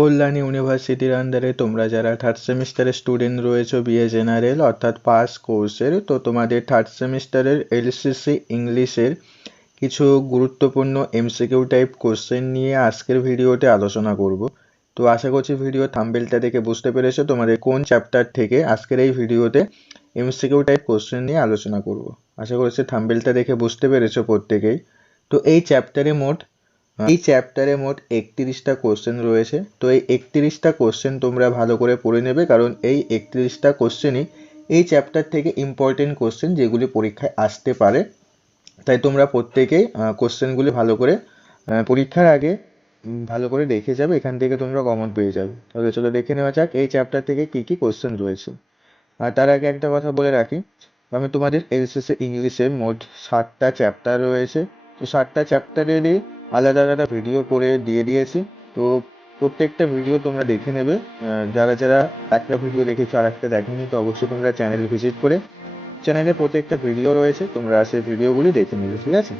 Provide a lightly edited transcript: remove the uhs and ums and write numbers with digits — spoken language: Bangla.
কল্যাণ ইউনিভার্সিটির আন্ডারে তোমরা যারা থার্ড সেমিস্টারের স্টুডেন্ট রয়েছো বিএ জেনারেল অর্থাৎ পাস কোর্সের, তো তোমাদের থার্ড সেমিস্টারের এলসিসি ইংলিশের কিছু গুরুত্বপূর্ণ এমসিকিউ টাইপ কোশ্চেন নিয়ে আজকের ভিডিওতে আলোচনা করব। তো আশা করছি ভিডিও থাম্বনেলটা দেখে বুঝতে পেরেছো তোমাদের কোন চ্যাপ্টার থেকে আজকের এই ভিডিওতে এমসিকিউ টাইপ কোশ্চেন নিয়ে আলোচনা করব। আশা করছি থাম্বনেলটা দেখে বুঝতে পেরেছো প্রত্যেকেই। তো এই চ্যাপ্টারে মোট 31টা কোশ্চেন রয়েছে। তো এই 31টা কোশ্চেন তোমরা ভালো করে পড়ে নেবে, কারণ এই 31টা কোশ্চেনই এই চ্যাপ্টার থেকে ইম্পর্টেন্ট কোশ্চেন যেগুলি পরীক্ষায় আসতে পারে। তাই তোমরা প্রত্যেকেই কোশ্চেনগুলি ভালো করে পরীক্ষার আগে ভালো করে দেখে যাবে, এখান থেকে তোমরা কমন পেয়ে যাবে। তাহলে চলো দেখে নেওয়া যাক এই চ্যাপ্টার থেকে কী কী কোশ্চেন রয়েছে। আর তার আগে একটা কথা বলে রাখি, আমি তোমাদের এলসিসি ইংলিশে মোট 7টা চ্যাপ্টার রয়েছে। তো 7টা চ্যাপ্টারেরই আলাদা আলাদা ভিডিও করে দিয়ে দিয়েছি। তো প্রত্যেকটা ভিডিও তোমরা দেখে নেবে। যারা যারা একটা ভিডিও দেখেছো আর একটা দেখেনি, তো অবশ্যই তোমরা চ্যানেল ভিজিট করে চ্যানেলে প্রত্যেকটা ভিডিও রয়েছে, তোমরা সেই ভিডিওগুলি দেখে নেবে, ঠিক আছে?